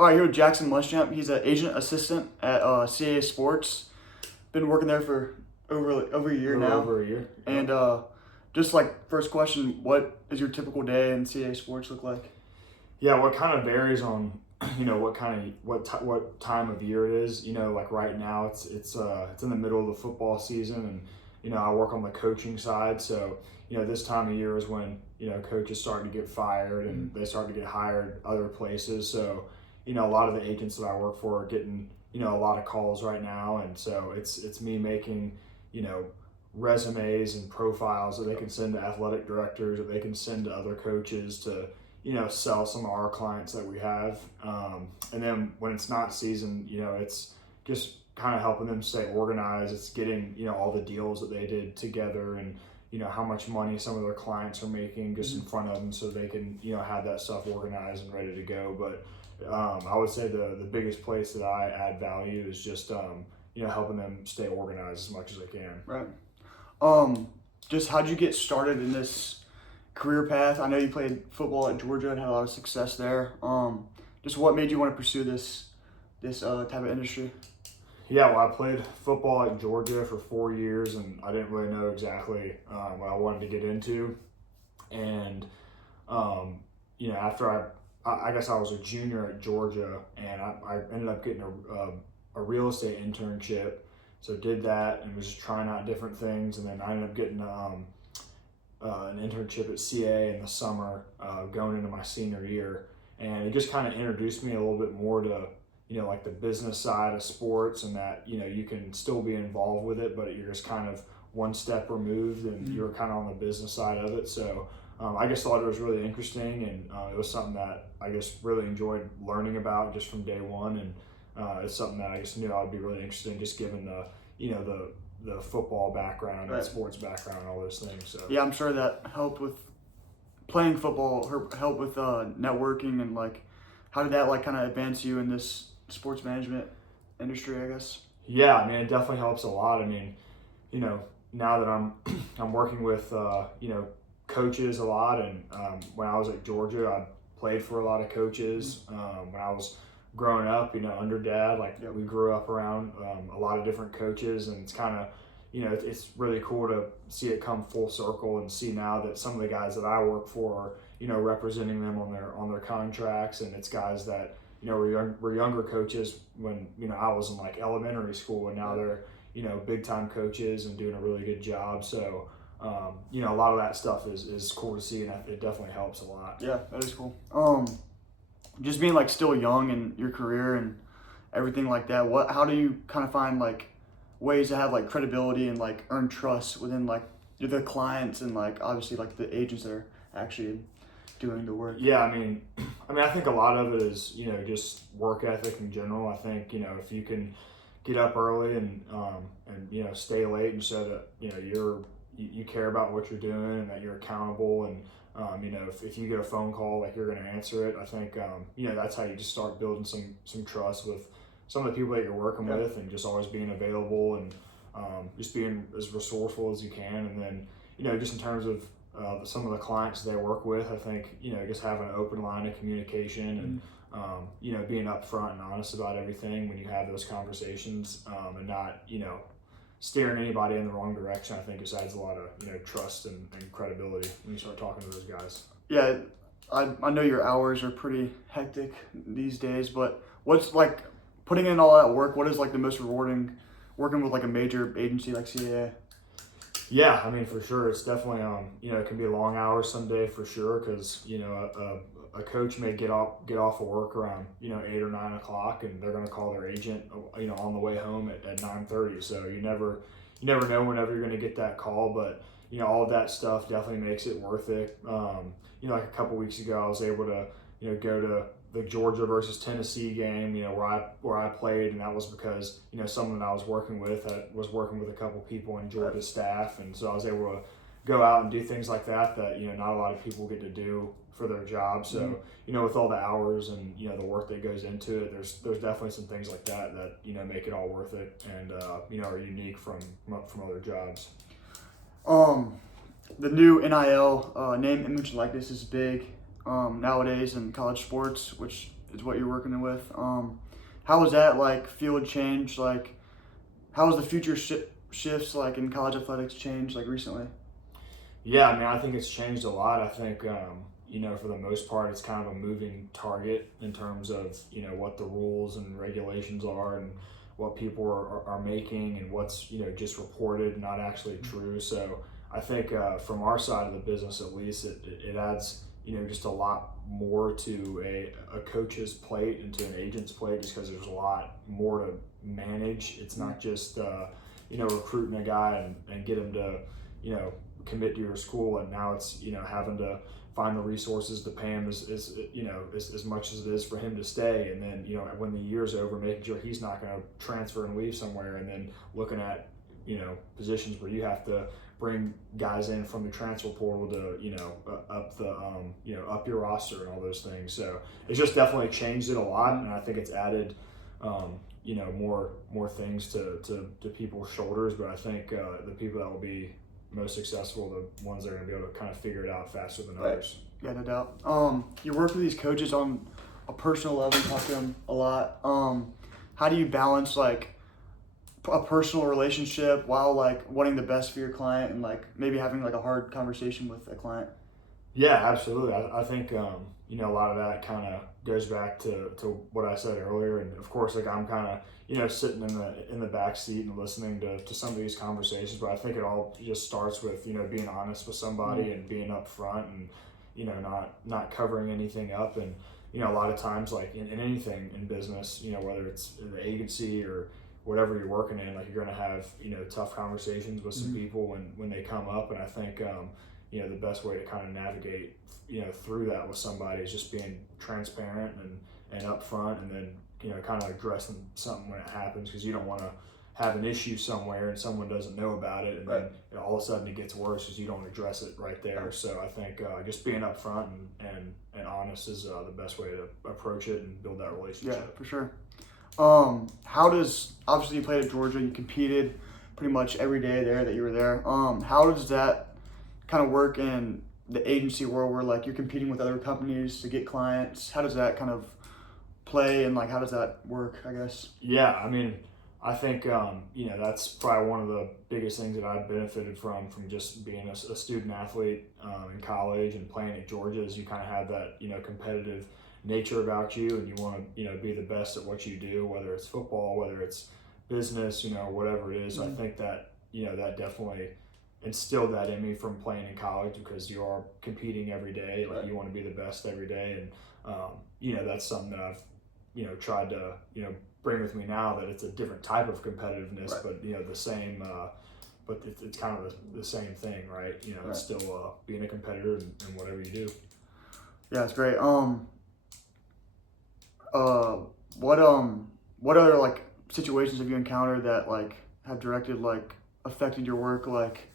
All right, here with Jackson Muschamp. He's an agent assistant at CAA Sports. Been working there for over a year now. Over a year. And just like first question, what is your typical day in CAA Sports look like? Yeah, what kind of varies on what time of year it is. Like right now it's in the middle of the football season, and I work on the coaching side. So this time of year is when coaches start to get fired and they start to get hired other places. So a lot of the agents that I work for are getting a lot of calls right now, and so it's me making resumes and profiles that they can send to athletic directors, that they can send to other coaches to sell some of our clients that we have. And then when it's not season, it's just kind of helping them stay organized. It's getting all the deals that they did together, and how much money some of their clients are making just in front of them, so they can have that stuff organized and ready to go. But I would say the biggest place that I add value is just helping them stay organized as much as I can. Right. Just how'd you get started in this career path? I know you played football at Georgia and had a lot of success there. Just what made you want to pursue this type of industry? Yeah, well, I played football at Georgia for 4 years, and I didn't really know exactly what I wanted to get into. And after I guess I was a junior at Georgia, and I ended up getting a real estate internship. So did that and was just trying out different things, and then I ended up getting an internship at CA in the summer, going into my senior year, and it just kind of introduced me a little bit more to like the business side of sports, and that you can still be involved with it, but you're just kind of one step removed, and you're kind of on the business side of it. So I just thought it was really interesting, and it was something that I just really enjoyed learning about just from day one, and it's something that I just knew I would be really interested in, just given the football background and sports background and all those things. So yeah, I'm sure that helped with playing football, helped with networking, and like how did that like kind of advance you in this sports management industry, I guess? Yeah, I mean, it definitely helps a lot. I mean, now that I'm working with coaches a lot, and when I was at Georgia, I played for a lot of coaches. When I was growing up, under Dad, we grew up around a lot of different coaches, and it's kind of it's really cool to see it come full circle and see now that some of the guys that I work for are representing them on their contracts, and it's guys that were younger coaches when I was in like elementary school, and now they're big time coaches and doing a really good job. So a lot of that stuff is cool to see, and it definitely helps a lot. Yeah, that is cool. Just being like still young in your career and everything like that, how do you kind of find like ways to have like credibility and like earn trust within like the clients and like obviously like the agents that are actually doing the work? Yeah, I mean, I think a lot of it is just work ethic in general. I think if you can get up early and stay late, and show that you care about what you're doing and that you're accountable, and if you get a phone call, like you're going to answer it. I think that's how you just start building some trust with some of the people that you're working with, and just always being available, and just being as resourceful as you can. And then just in terms of some of the clients they work with, I think just having an open line of communication, and being upfront and honest about everything when you have those conversations, and not steering anybody in the wrong direction. I think just adds a lot of trust and credibility when you start talking to those guys. Yeah, I know your hours are pretty hectic these days, but what's like putting in all that work? What is like the most rewarding working with like a major agency like CAA? Yeah, I mean, for sure, it's definitely it can be long hours someday for sure, because a coach may get off of work around 8 or 9 o'clock, and they're going to call their agent on the way home at 9:30. So you never know whenever you're going to get that call, but all of that stuff definitely makes it worth it. Like a couple weeks ago, I was able to go to the Georgia versus Tennessee game, where I played, and that was because someone I was working with was working with a couple people in Georgia staff, and so I was able to go out and do things like that not a lot of people get to do for their job. So with all the hours and the work that goes into it, there's definitely some things like that make it all worth it, and are unique from other jobs. The new NIL name, image, and likeness is big nowadays in college sports, which is what you're working with. How was that like field change? Like, how was the future shifts like in college athletics changed like recently? Yeah, I mean, I think it's changed a lot. I think, for the most part, it's kind of a moving target in terms of, what the rules and regulations are and what people are making and what's, just reported, not actually true. So I think from our side of the business, at least, it adds, just a lot more to a coach's plate and to an agent's plate just because there's a lot more to manage. It's not just, recruiting a guy and get him to, commit to your school, and now it's having to find the resources to pay him as much as it is for him to stay, and then when the year's over, making sure he's not going to transfer and leave somewhere, and then looking at positions where you have to bring guys in from the transfer portal to up your roster and all those things. So it's just definitely changed it a lot, and I think it's added more things to people's shoulders. But I think the people that will be most successful, the ones that are going to be able to kind of figure it out faster than others. Yeah, no doubt. You work with these coaches on a personal level, you talk to them a lot. How do you balance like a personal relationship while like wanting the best for your client and like maybe having like a hard conversation with a client? Yeah, absolutely. I think a lot of that kind of goes back to what I said earlier, and of course, like I'm kind of sitting in the back seat and listening to some of these conversations. But I think it all just starts with being honest with somebody and being upfront and not covering anything up. And a lot of times, like in anything in business, whether it's in the agency or whatever you're working in, like you're going to have tough conversations with some people when they come up. And I think the best way to kind of navigate through that with somebody is just being transparent and upfront, and then kind of addressing something when it happens, because you don't want to have an issue somewhere and someone doesn't know about it, and then all of a sudden it gets worse because you don't address it right there. So I think just being upfront and honest is the best way to approach it and build that relationship. Yeah, for sure. Obviously you played at Georgia, you competed pretty much every day there that you were there. How does that kind of work in the agency world where like you're competing with other companies to get clients? How does that kind of play, and like how does that work, I guess? Yeah, I mean, I think that's probably one of the biggest things that I've benefited from just being a student athlete in college and playing at Georgia, is you kind of have that competitive nature about you, and you want to be the best at what you do, whether it's football, whether it's business, whatever it is. I think that that definitely instilled that in me from playing in college, because you are competing every day, like you want to be the best every day. And that's something that I've tried to bring with me now, that it's a different type of competitiveness, but the same but it's kind of the same thing, right? It's still being a competitor in whatever you do. Yeah, it's great. What other like situations have you encountered that like have affected your work, like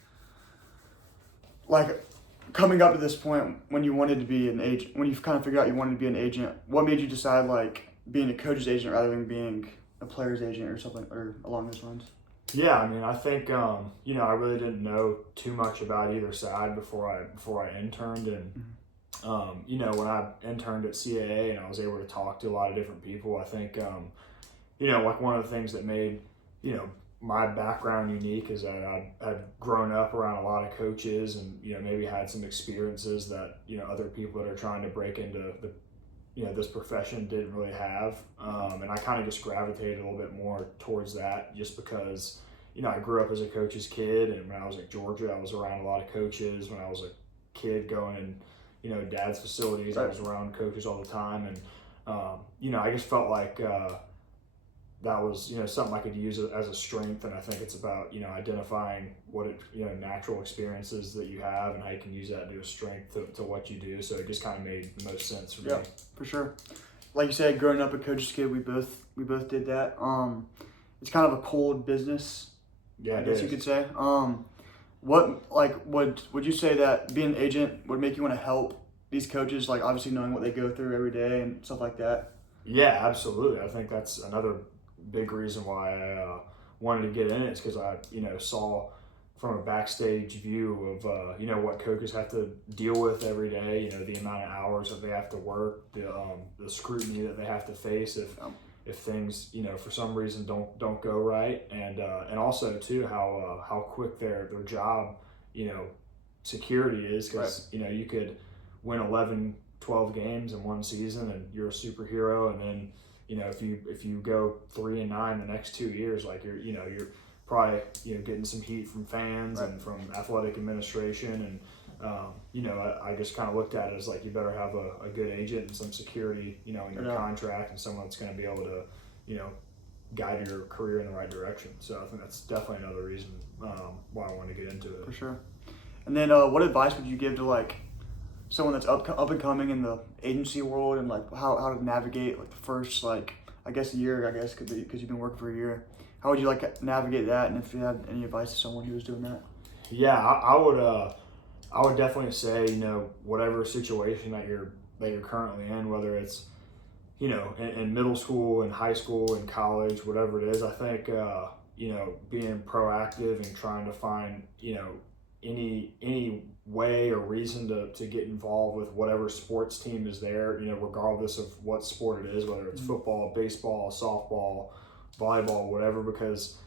coming up to this point when you wanted to be an agent, when you've kind of figured out you wanted to be an agent? What made you decide like being a coach's agent rather than being a player's agent or something, or along those lines? Yeah, I mean, I think I really didn't know too much about either side before I interned, and when I interned at CAA and I was able to talk to a lot of different people, I think like one of the things that made my background unique is that I'd grown up around a lot of coaches, and maybe had some experiences that other people that are trying to break into the this profession didn't really have, and I kind of just gravitated a little bit more towards that, just because I grew up as a coach's kid, and when I was at Georgia I was around a lot of coaches. When I was a kid going in dad's facilities, I was around coaches all the time, and I just felt like that was something I could use as a strength. And I think it's about identifying what natural experiences that you have and how you can use that to a strength to what you do. So it just kind of made the most sense for me. Yeah, for sure. Like you said, growing up a coach's kid, we both did that. It's kind of a cold business, Yeah, I guess you could say. Would you say that being an agent would make you want to help these coaches, like obviously knowing what they go through every day and stuff like that? Yeah, absolutely. I think that's another big reason why I wanted to get in it, is because I saw from a backstage view of what coaches have to deal with every day. The amount of hours that they have to work, the scrutiny that they have to face if things for some reason don't go right, and also too how quick their job security is, because you could win 11, 12 games in one season and you're a superhero, and then if you go 3-9 the next 2 years, like you're probably getting some heat from fans and from athletic administration, and I just kind of looked at it as like, you better have a good agent and some security in your contract, and someone that's going to be able to guide your career in the right direction. So I think that's definitely another reason why I wanted to get into it. For sure. And then what advice would you give to like someone that's up and coming in the agency world, and like how to navigate like the first year, could be, because you've been working for a year? How would you like navigate that, and if you had any advice to someone who was doing that? Yeah, I would definitely say, whatever situation that you're currently in, whether it's in middle school and high school and college, whatever it is, I think being proactive and trying to find any way or reason to get involved with whatever sports team is there, regardless of what sport it is, whether it's football, baseball, softball, volleyball, whatever, because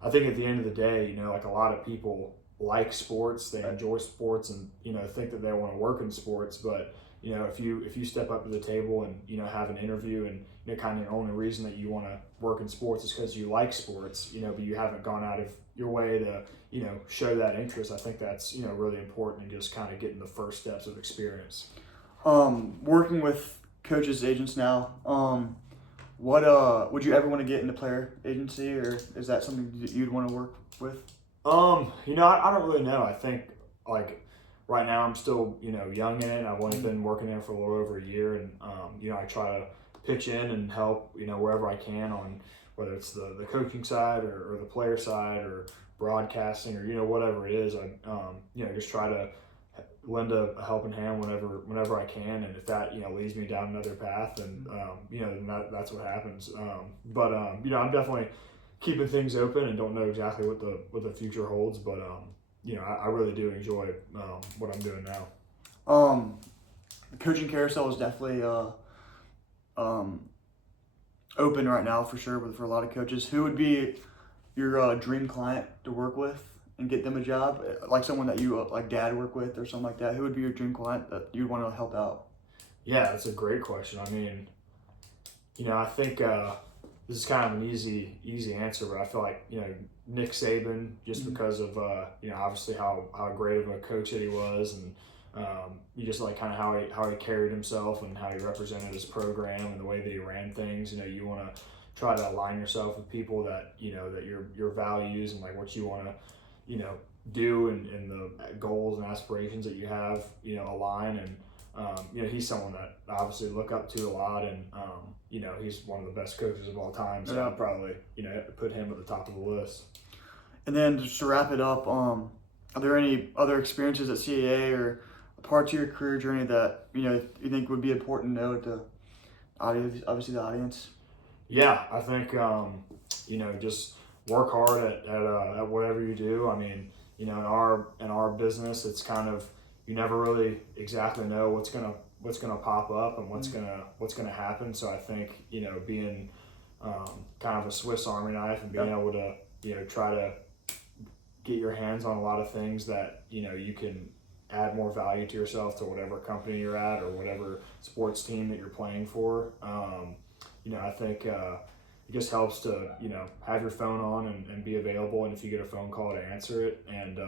I think at the end of the day, like a lot of people like sports, they enjoy sports, and think that they want to work in sports, but if you step up to the table and have an interview, and kind of the only reason that you want to work in sports is because you like sports, but you haven't gone out of your way to show that interest, I think that's really important, and just kind of getting the first steps of experience. Working with coaches, agents now, what would you ever want to get into player agency, or is that something that you'd want to work with? I don't really know. I think like right now I'm still young in it. I've only been working there for a little over a year, and I try to pitch in and help wherever I can, on whether it's the coaching side or the player side or broadcasting, or whatever it is. I just try to lend a helping hand whenever I can, and if that leads me down another path, and then that's what happens. But I'm definitely keeping things open, and don't know exactly what the future holds, but I really do enjoy what I'm doing now. The coaching carousel is definitely open right now, for sure, for a lot of coaches. Who would be your dream client to work with and get them a job? Like someone that you like dad work with or something like that. Who would be your dream client that you'd want to help out? Yeah, that's a great question. I mean, I think this is kind of an easy answer, but I feel like Nick Saban, just because of obviously how great of a coach that he was, and you just like kind of how he carried himself and how he represented his program and the way that he ran things. You want to try to align yourself with people that that your values and like what you want to do, and the goals and aspirations that you have align, and he's someone that I obviously look up to a lot, and he's one of the best coaches of all time, so I'd probably put him at the top of the list. And then just to wrap it up, are there any other experiences at CAA or parts of your career journey that you think would be important to know to obviously the audience? Yeah, I think just work hard at whatever you do. I mean, in our business, it's kind of, you never really exactly know what's gonna pop up and what's gonna happen. So I think being kind of a Swiss Army knife, and being able to try to get your hands on a lot of things that you can add more value to yourself, to whatever company you're at or whatever sports team that you're playing for. I think it just helps to have your phone on and be available, and if you get a phone call, to answer it, and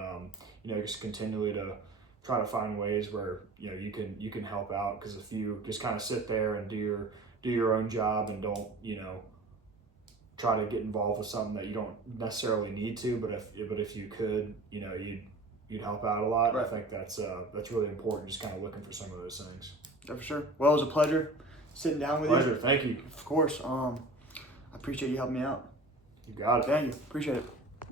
just continually to try to find ways where you can help out, because if you just kind of sit there and do your own job and don't try to get involved with something that you don't necessarily need to, but if you could, you'd help out a lot. Right. I think that's really important, just kind of looking for some of those things. Yeah, for sure. Well, it was a pleasure sitting down with you. Pleasure. Thank you. Of course. I appreciate you helping me out. You got it. Thank you. Appreciate it.